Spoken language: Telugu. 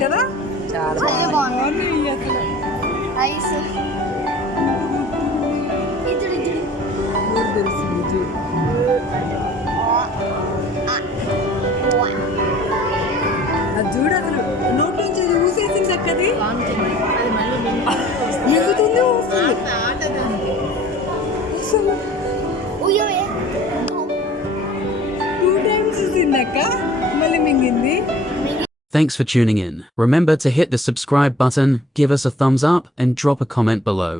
కదా చాలా బాగుంది అసలు ఐస్ ఇది తెలుసు అది చూడు అసలు నోట్ నుంచి ఊసేసింది చక్కది మిగుతుంది వస్తుంది అసలు 2 times తిన్నాక మళ్ళీ మింగింది. Thanks for tuning in. Remember to hit the subscribe button, give us a thumbs up, and drop a comment below.